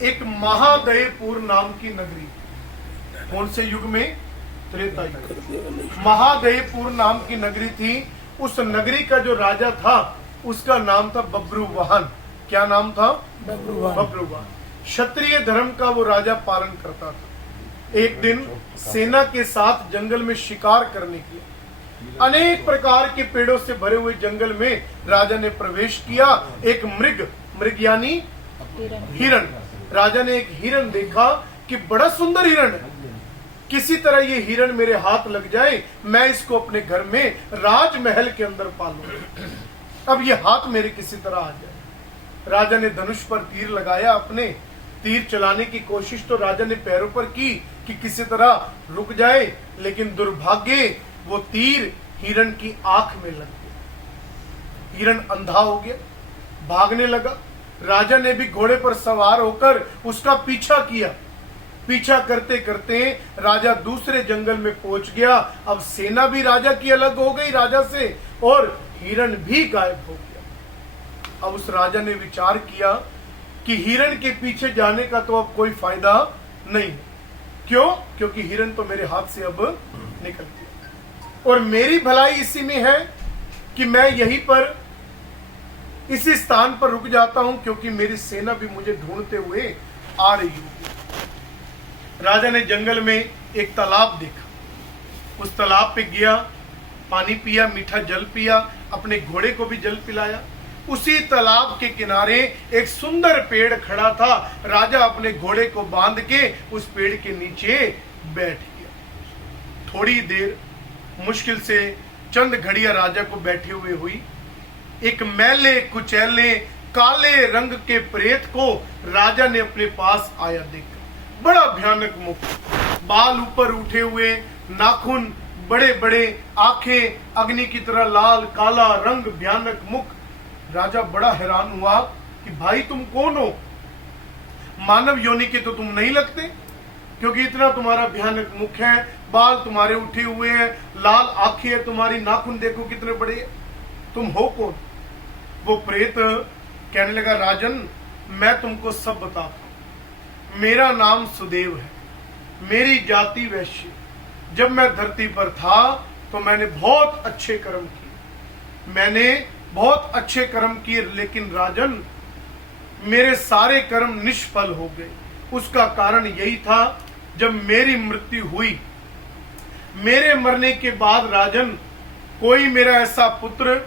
एक महादयपुर नाम की नगरी, कौन से युग में? त्रेता युग। महादयपुर नाम की नगरी थी। उस नगरी का जो राजा था उसका नाम था बब्रुवाहन। क्या नाम था? बब्रुवाहन। क्षत्रिय धर्म का वो राजा पालन करता था। एक दिन सेना के साथ जंगल में शिकार करने के लिए अनेक प्रकार के पेड़ों से भरे हुए जंगल में राजा ने प्रवेश किया। एक मृग यानी हिरण, राजा ने एक हिरण देखा कि बड़ा सुंदर हिरण है, किसी तरह ये हिरण मेरे हाथ लग जाए, मैं इसको अपने घर में राजमहल के अंदर पालूं। अब ये हाथ मेरे किसी तरह आ जाए। राजा ने धनुष पर तीर लगाया, अपने तीर चलाने की कोशिश तो राजा ने पैरों पर की कि किसी तरह रुक जाए, लेकिन दुर्भाग्य वो तीर हिरण की आंख में लग गया। हिरण अंधा हो गया, भागने लगा। राजा ने भी घोड़े पर सवार होकर उसका पीछा किया। पीछा करते करते राजा दूसरे जंगल में पहुंच गया। अब सेना भी राजा की अलग हो गई राजा से, और हिरण भी गायब हो गया। अब उस राजा ने विचार किया कि हिरण के पीछे जाने का तो अब कोई फायदा नहीं। क्यों? क्योंकि हिरण तो मेरे हाथ से अब निकल गया, और मेरी भलाई इसी में है कि मैं यहीं पर इसी स्थान पर रुक जाता हूं, क्योंकि मेरी सेना भी मुझे ढूंढते हुए आ रही होगी। राजा ने जंगल में एक तालाब देखा, उस तालाब पे गया, पानी पिया, मीठा जल पिया, अपने घोड़े को भी जल पिलाया। उसी तालाब के किनारे एक सुंदर पेड़ खड़ा था। राजा अपने घोड़े को बांध के उस पेड़ के नीचे बैठ गया। थोड़ी देर, मुश्किल से चंद घड़ियां राजा को बैठे हुए हुई। एक मैले कुचैले काले रंग के प्रेत को राजा ने अपने पास आया देखा। बड़ा भयानक मुख, बाल ऊपर उठे हुए, नाखून बड़े बड़े, आंखें अग्नि की तरह लाल, काला रंग, भयानक मुख। राजा बड़ा हैरान हुआ कि भाई तुम कौन हो? मानव योनि के तो तुम नहीं लगते, क्योंकि इतना तुम्हारा भयानक मुख है, बाल तुम्हारे उठे हुए हैं, लाल आंखें है तुम्हारी, नाखून देखो कितने बड़े, तुम हो कौन? वो प्रेत कहने लगा, राजन मैं तुमको सब बताता हूं। मेरा नाम सुदेव है, मेरी जाति वैश्य। जब मैं धरती पर था तो मैंने बहुत अच्छे कर्म किए, मैंने बहुत अच्छे कर्म किए, लेकिन राजन मेरे सारे कर्म निष्फल हो गए। उसका कारण यही था, जब मेरी मृत्यु हुई, मेरे मरने के बाद राजन कोई मेरा ऐसा पुत्र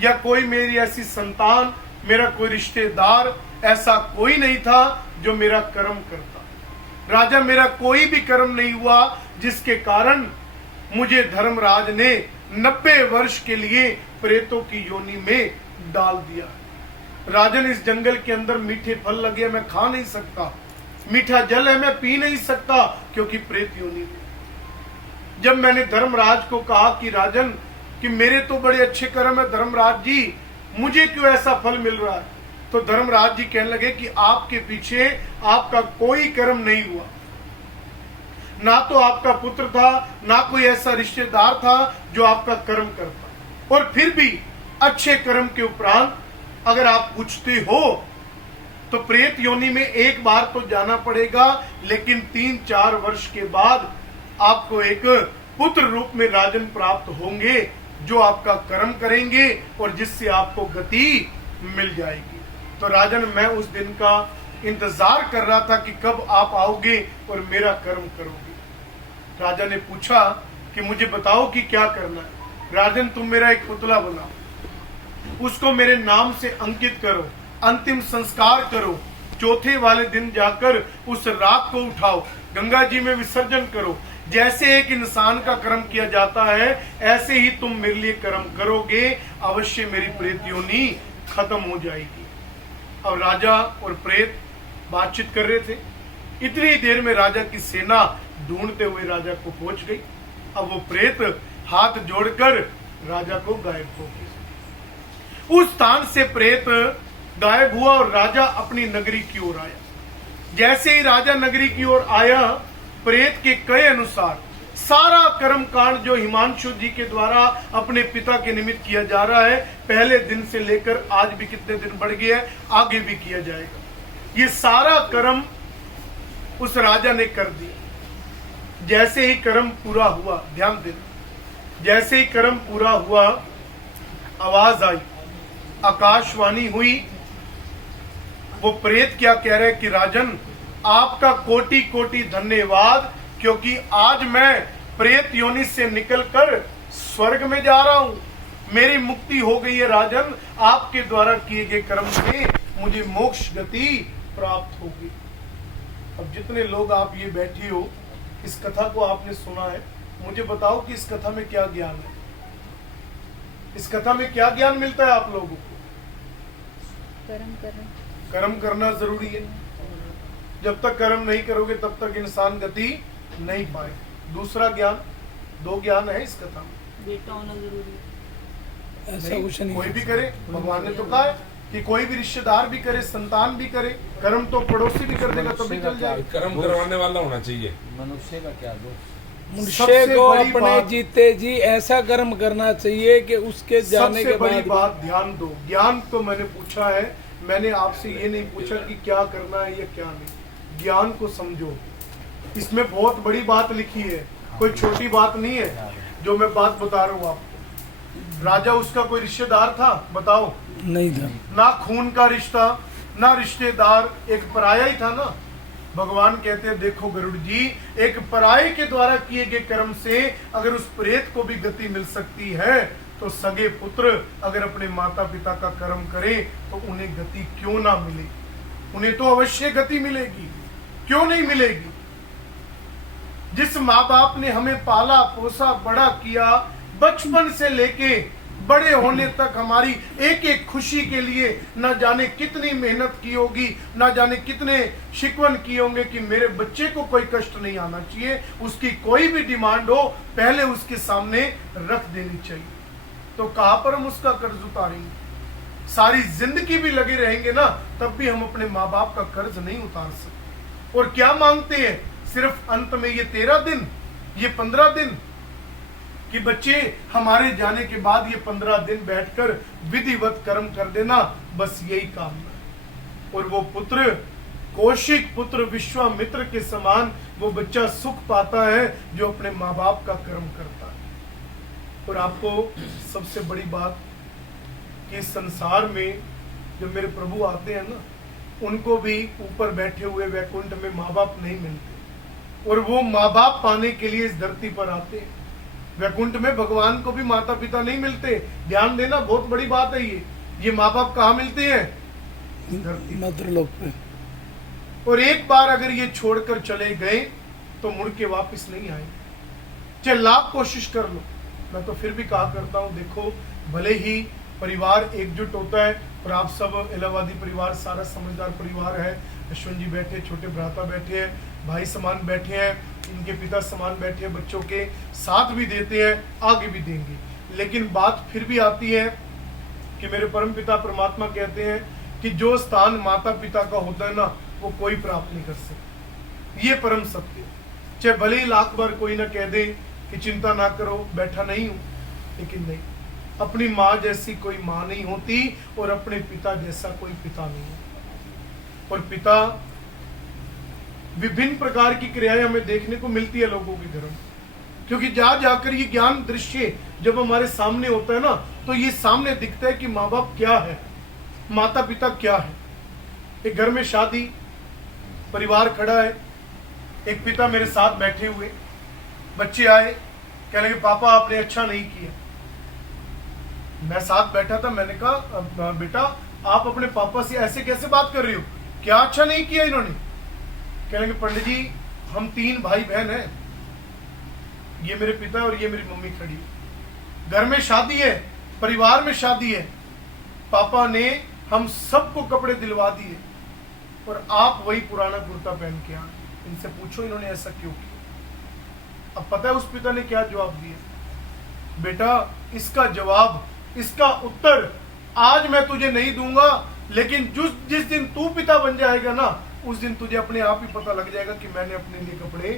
या कोई मेरी ऐसी संतान, मेरा कोई रिश्तेदार ऐसा कोई नहीं था जो मेरा कर्म करता। राजा मेरा कोई भी कर्म नहीं हुआ, जिसके कारण मुझे धर्मराज ने 90 वर्ष के लिए प्रेतों की योनि में डाल दिया। राजन इस जंगल के अंदर मीठे फल लगे, मैं खा नहीं सकता, मीठा जल है मैं पी नहीं सकता, क्योंकि प्रेत योनि में। जब मैंने धर्मराज को कहा कि राजन कि मेरे तो बड़े अच्छे कर्म है, धर्मराज जी मुझे क्यों ऐसा फल मिल रहा है, तो धर्मराज जी कहने लगे कि आपके पीछे आपका कोई कर्म नहीं हुआ, ना तो आपका पुत्र था, ना कोई ऐसा रिश्तेदार था जो आपका कर्म करता, और फिर भी अच्छे कर्म के उपरांत अगर आप पूछते हो तो प्रेत योनि में एक बार तो जाना पड़ेगा, लेकिन 3-4 वर्ष के बाद आपको एक पुत्र रूप में राजन प्राप्त होंगे, जो आपका कर्म करेंगे और जिससे आपको गति मिल जाएगी। तो राजन मैं उस दिन का इंतजार कर रहा था कि कब आप आओगे और मेरा कर्म करोगे। राजा ने पूछा कि मुझे बताओ कि क्या करना है। राजन तुम मेरा एक पुतला बनाओ, उसको मेरे नाम से अंकित करो, अंतिम संस्कार करो, चौथे वाले दिन जाकर उस राख को उठाओ, गंगा जी में विसर्जन करो। जैसे एक इंसान का कर्म किया जाता है, ऐसे ही तुम मेरे लिए कर्म करोगे, अवश्य मेरी प्रेत योनि खत्म हो जाएगी। अब राजा और प्रेत बातचीत कर रहे थे। इतनी देर में राजा की सेना ढूंढते हुए राजा को पहुंच गई। अब वो प्रेत हाथ जोड़कर राजा को गायब हो गया। उस स्थान से प्रेत गायब हुआ और राजा अपनी नगरी की ओर आया। जैसे ही राजा नगरी की ओर आया, प्रेत के कहे अनुसार सारा कर्म कांड जो हिमांशु जी के द्वारा अपने पिता के निमित्त किया जा रहा है, पहले दिन से लेकर आज भी कितने दिन बढ़ गए, आगे भी किया जाएगा। ये सारा कर्म उस राजा ने कर दिया। जैसे ही कर्म पूरा हुआ, ध्यान देना, जैसे ही कर्म पूरा हुआ, आवाज आई, आकाशवाणी हुई। वो प्रेत क्या कह रहे कि राजन, आपका कोटि कोटि धन्यवाद, क्योंकि आज मैं प्रेत योनि से निकलकर स्वर्ग में जा रहा हूं, मेरी मुक्ति हो गई है राजन, आपके द्वारा किए गए कर्म से मुझे मोक्ष गति प्राप्त होगी। अब जितने लोग आप ये बैठे हो, इस कथा को आपने सुना है, मुझे बताओ कि इस कथा में क्या ज्ञान है? इस कथा में क्या ज्ञान मिलता है आप लोगों को? कर्म करना जरूरी है। जब तक कर्म नहीं करोगे तब तक इंसान गति नहीं पाए। दूसरा ज्ञान, दो ज्ञान है इस कथा में। बेटा होना जरूरी है। ऐसा कुछ नहीं, कोई भी करे, भगवान ने तो कहा है कि कोई भी रिश्तेदार भी करे, संतान भी करे, कर्म तो पड़ोसी भी कर देगा तो भी चल जाए। कर्म करवाने वाला होना चाहिए। मनुष्य का क्या दोष? मनुष्य को अपने जीते जी ऐसा कर्म करना चाहिए कि उसके जाने के सबसे बड़ी बाद बात ध्यान दो। ज्ञान तो मैंने पूछा है, मैंने आपसे ये नहीं पूछा कि क्या करना है या क्या नहीं। ज्ञान को समझो, इसमें बहुत बड़ी बात लिखी है, कोई छोटी बात नहीं है जो मैं बात बता रहा हूँ आपको। राजा उसका कोई रिश्तेदार था? बताओ। नहीं था। ना खून का रिश्ता, ना रिश्तेदार, एक पराया ही था ना। भगवान कहते हैं देखो गरुड़ जी, एक पराये के द्वारा किए गए कर्म से अगर उस प्रेत को भी गति मिल सकती है, तो सगे पुत्र अगर अपने माता पिता का कर्म करें तो उन्हें गति क्यों ना मिले? उन्हें तो अवश्य गति मिलेगी, क्यों नहीं मिलेगी? जिस माँ बाप ने हमें पाला पोसा बड़ा किया, बचपन से लेके बड़े होने तक हमारी एक एक खुशी के लिए न जाने कितनी मेहनत की होगी, न जाने कितने शिकवन किए होंगे कि मेरे बच्चे को कोई कष्ट नहीं आना चाहिए, उसकी कोई भी डिमांड हो पहले उसके सामने रख देनी चाहिए। तो कहां पर हम उसका कर्ज उतारेंगे? सारी जिंदगी भी लगे रहेंगे ना, तब भी हम अपने माँ बाप का कर्ज नहीं उतार सकते। और क्या मांगते हैं? सिर्फ अंत में ये 13 दिन, ये 15 दिन, कि बच्चे हमारे जाने के बाद ये 15 दिन बैठकर विधिवत कर्म कर देना, बस यही काम है। और वो पुत्र, कौशिक पुत्र विश्वामित्र के समान वो बच्चा सुख पाता है जो अपने माँ बाप का कर्म करता है। और आपको सबसे बड़ी बात कि संसार में जब मेरे प्रभु आते हैं ना, उनको भी ऊपर बैठे हुए वैकुंठ में माँ बाप नहीं मिलते, और वो माँ बाप पाने के लिए इस धरती पर आते हैं। वैकुंठ में भगवान को भी माता पिता नहीं मिलते। ध्यान देना, बहुत बड़ी बात है ये माँ बाप कहाँ मिलते हैं? इस धरती मद्रलोक पे। और एक बार अगर ये छोड़कर चले गए तो मुड़ के वापिस नहीं आए, चाहे लाख कोशिश कर लो। मैं तो फिर भी कहा करता हूँ, देखो भले ही परिवार एकजुट होता है, और आप सब इलाहाबादी परिवार सारा समझदार परिवार है। अश्विन जी बैठे, छोटे भ्राता बैठे हैं, भाई समान बैठे हैं, इनके पिता समान बैठे हैं, बच्चों के साथ भी देते हैं, आगे भी देंगे। लेकिन बात फिर भी आती है कि मेरे परम पिता परमात्मा कहते हैं कि जो स्थान माता पिता का होता है ना, वो कोई प्राप्त नहीं कर सकता। ये परम सत्य। चाहे भले ही लाख बार कोई ना कह दे कि चिंता ना करो, बैठा नहीं हूं, लेकिन नहीं, अपनी माँ जैसी कोई माँ नहीं होती, और अपने पिता जैसा कोई पिता नहीं होता। और पिता, विभिन्न प्रकार की क्रियाएं हमें देखने को मिलती है लोगों के घर में, क्योंकि जा जाकर ये ज्ञान दृश्य जब हमारे सामने होता है ना, तो ये सामने दिखता है कि माँ बाप क्या है, माता पिता क्या है। एक घर में शादी, परिवार खड़ा है, एक पिता मेरे साथ बैठे हुए, बच्चे आए, कहने लगे पापा आपने अच्छा नहीं किया। मैं साथ बैठा था, मैंने कहा बेटा आप अपने पापा से ऐसे कैसे बात कर रही हो, क्या अच्छा नहीं किया इन्होंने? कहने लगे पंडित जी हम 3 भाई बहन हैं, ये मेरे पिता और ये मेरी मम्मी खड़ी है, घर में शादी है, परिवार में शादी है, पापा ने हम सबको कपड़े दिलवा दिए और आप वही पुराना कुर्ता पहन के आ। इनसे पूछो इन्होंने ऐसा क्यों किया? अब पता है उस पिता ने क्या जवाब दिया? बेटा इसका जवाब, इसका उत्तर आज मैं तुझे नहीं दूंगा, लेकिन जिस दिन तू पिता बन जाएगा ना, उस दिन तुझे अपने आप ही पता लग जाएगा कि मैंने अपने लिए कपड़े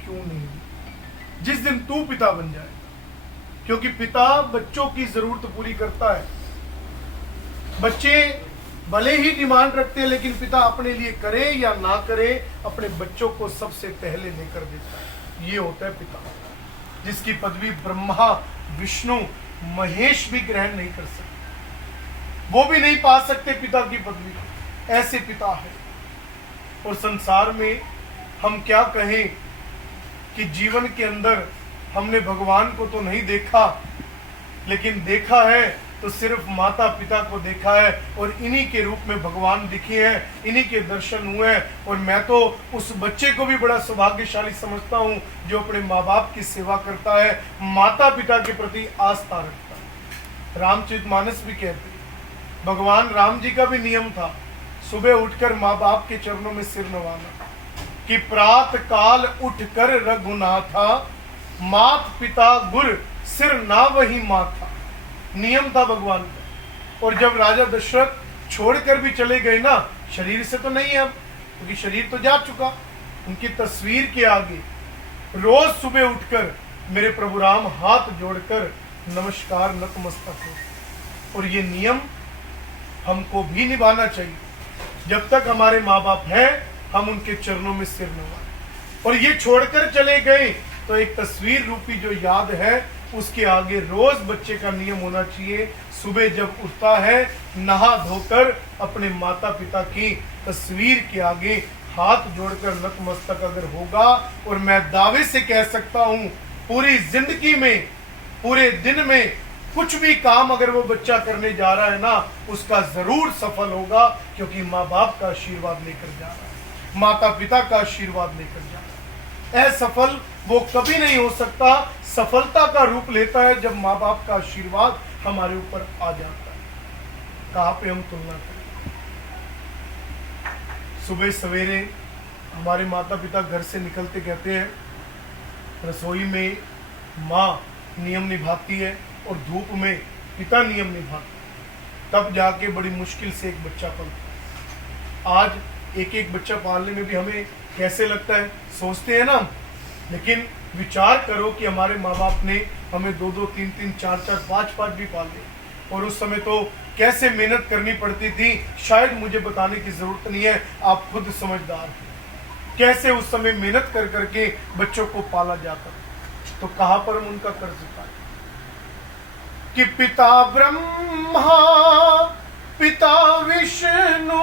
क्यों नहीं दिए। जिस दिन तू पिता बन जाएगा, क्योंकि पिता बच्चों की जरूरत पूरी करता है। बच्चे भले ही डिमांड रखते हैं, लेकिन पिता अपने लिए करे या ना करे, अपने बच्चों को सबसे पहले लेकर देता है। ये होता है पिता, जिसकी पदवी ब्रह्मा, विष्णु, महेश भी ग्रहण नहीं कर सकते, वो भी नहीं पा सकते पिता की पदवी। ऐसे पिता है। और संसार में हम क्या कहें कि जीवन के अंदर हमने भगवान को तो नहीं देखा, लेकिन देखा है तो सिर्फ माता पिता को देखा है, और इन्हीं के रूप में भगवान दिखे हैं, इन्हीं के दर्शन हुए हैं। और मैं तो उस बच्चे को भी बड़ा सौभाग्यशाली समझता हूं जो अपने माँ बाप की सेवा करता है, माता पिता के प्रति आस्था रखता है। रामचरितमानस भी कहते हैं, भगवान राम जी का भी नियम था सुबह उठकर माँ बाप के चरणों में सिर नवाना, कि प्रात काल उठकर रघुनाथा, मात पिता गुर सिर ना वही माथा। नियम था भगवान का। और जब राजा दशरथ छोड़कर भी चले गए ना, शरीर से तो नहीं है अब, क्योंकि शरीर तो जा चुका, उनकी तस्वीर के आगे रोज सुबह उठकर मेरे प्रभु राम हाथ जोड़कर नमस्कार नतमस्तक हो। और ये नियम हमको भी निभाना चाहिए। जब तक हमारे माँ बाप हैं, हम उनके चरणों में सिर नवाएं। और ये छोड़कर चले गए तो एक तस्वीर रूपी जो याद है, उसके आगे रोज बच्चे का नियम होना चाहिए, सुबह जब उठता है नहा धोकर अपने माता पिता की तस्वीर के आगे हाथ जोड़कर नतमस्तक अगर होगा। और मैं दावे से कह सकता हूं, पूरी जिंदगी में, पूरे दिन में कुछ भी काम अगर वो बच्चा करने जा रहा है ना, उसका जरूर सफल होगा, क्योंकि माँ बाप का आशीर्वाद लेकर जा रहा है, माता पिता का आशीर्वाद लेकर जा रहा है। असफल वो कभी नहीं हो सकता, सफलता का रूप लेता है जब माँ बाप का आशीर्वाद हमारे ऊपर आ जाता है। कहाँ पे हम तुलना करें। सुबह सवेरे हमारे माता पिता घर से निकलते कहते हैं, रसोई में माँ नियम निभाती है और धूप में पिता नियम निभाता है, तब जाके बड़ी मुश्किल से एक बच्चा पलता है। आज एक एक बच्चा पालने में भी हमें कैसे लगता है, सोचते हैं ना, लेकिन विचार करो कि हमारे माँ बाप ने हमें 2-2, 3-3, 4-4, 5-5 भी पाले, और उस समय तो कैसे मेहनत करनी पड़ती थी, शायद मुझे बताने की जरूरत नहीं है, आप खुद समझदार हैं कैसे उस समय मेहनत कर करके बच्चों को पाला जाता। तो कहां पर हम उनका कर्ज उतारें कि पिता ब्रह्मा, पिता विष्णु,